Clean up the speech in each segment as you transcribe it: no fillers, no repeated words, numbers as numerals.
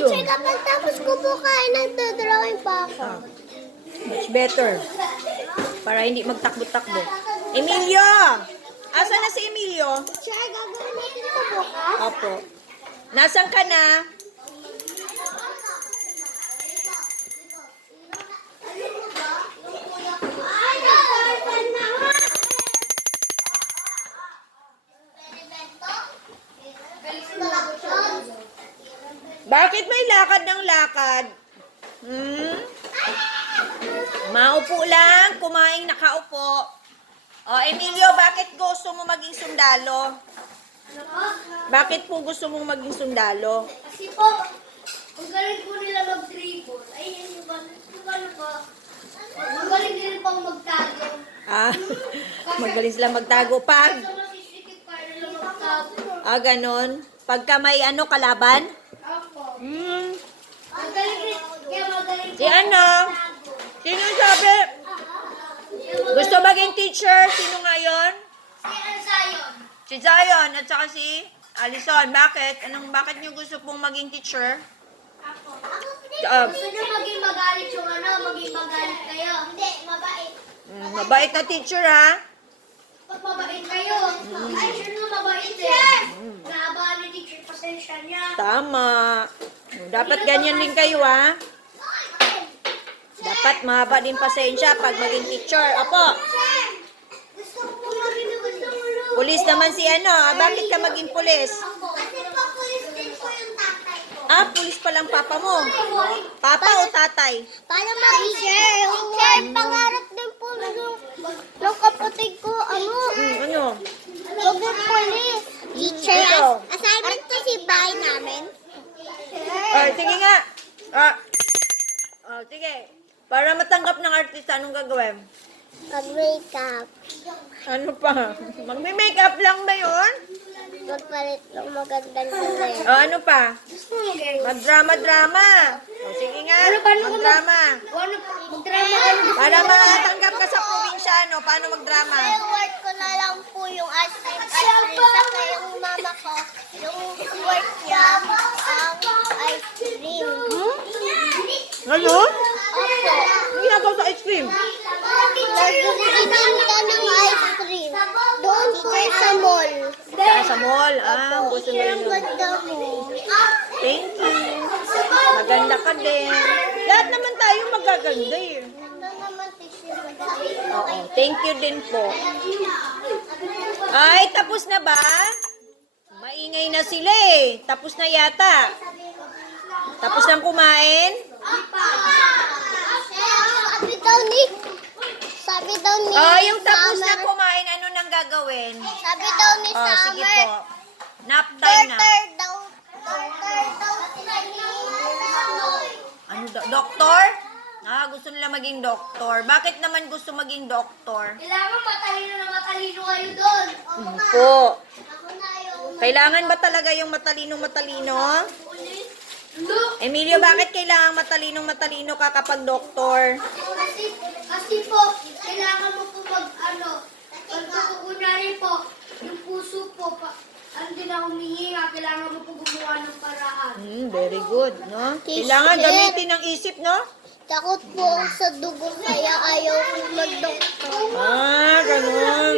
yun. Teacher, kapag tapos ko po kain, nagdodrawing pa ako. Much better. Para hindi magtakbo-takbo. Emilio! Asa na si Emilio? Teacher, gagawin natin ito bukas? Opo. Nasaan ka na? Bakit may lakad ng lakad? Maupo lang, kumain nakaupo. O, Emilio, bakit gusto mo maging sundalo? Bakit po gusto mong maging sundalo? Kasi po, ang galing po nila mag-dribble. Ay, yung ano po? Ang galing din pang magtago. Ah, magaling sila magtago pag. Sa masisikip pa nila magtago. Ganon. Pagka may kalaban? Ako. Hmm. Ang galing din, kaya magaling Si ano? Sino sabi? Gusto maging teacher? Sino ngayon? Si Ansayon. Si Zion at saka si Alison. Bakit? Bakit niyo gusto pong maging teacher? Ako. Ah, Gusto nyo maging magalit yung maging magalit kayo. Hindi, mabait. Mabait na teacher ha? Pag mabait kayo, ay, sure na mabait eh. Naabaan ni teacher, pasensya niya. Tama. Dapat ganyan din kayo ha? Dapat mahaba din pasensya pag maging teacher. Apo, Gusto ko maging pulis naman si Bakit ka maging pulis? Kasi po, pulis din po yung tatay ko. Pulis pa lang papa mo. Papa o tatay? Para mag-teacher. Teacher, pangarap din po ng kapatid ko, Ano? maging pulis. Teacher, Ikaw? assignment to si bahay namin. Sige nga. Sige. Para matanggap ng artista, anong gagawin? Mag-makeup. Ano pa? Magme-makeup lang ba yun? Magpalit ng magandang gawin. Ano pa? Mag-drama-drama. Sige nga, mag-drama. Mag-drama ka na. Para matanggap ka sa probinsyano, paano mag-drama? Work ko na lang po yung ice cream. Saka yung mama ko, yung work niya, ang ice cream. Ano? Opo. Ang ginagawa sa ice cream? Nagtitinda ng ice cream. Doon po sa mall. Sa mall. Gusto mo Ang yun. ganda mo. Thank you. Maganda ka din. Lahat naman tayo magaganda eh. Ganda naman teacher. Oo, thank you din po. Ay, tapos na ba? Maingay na sila eh. Tapos na yata. Tapos nang kumain? Sabi daw ni Yung tapos na Summer. kumain, ano nang gagawin? Sabi daw ni Sige Summer. po. Nap time na. Doctor daw. Doctor daw sila ni Ano doktor? Gusto nila maging doktor. Bakit naman gusto maging doktor? Kailangan matalino na matalino kayo doon. Po. Ako na yung Kailangan ba talaga yung matalino-matalino? Emilio, bakit kailangan matalino-matalino ka kapag doktor? Kasi po, kailangan mo po kunyari po, yung puso po, hindi na humihinga, kailangan mo po gumawa ng paraan. Very good, no? Teacher. Kailangan gamitin ng isip, no? Takot po ako sa dugo, kaya ayaw kong mag-doktor. Ganun.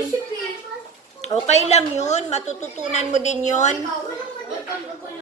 Okay lang yun. Matututunan mo din yun.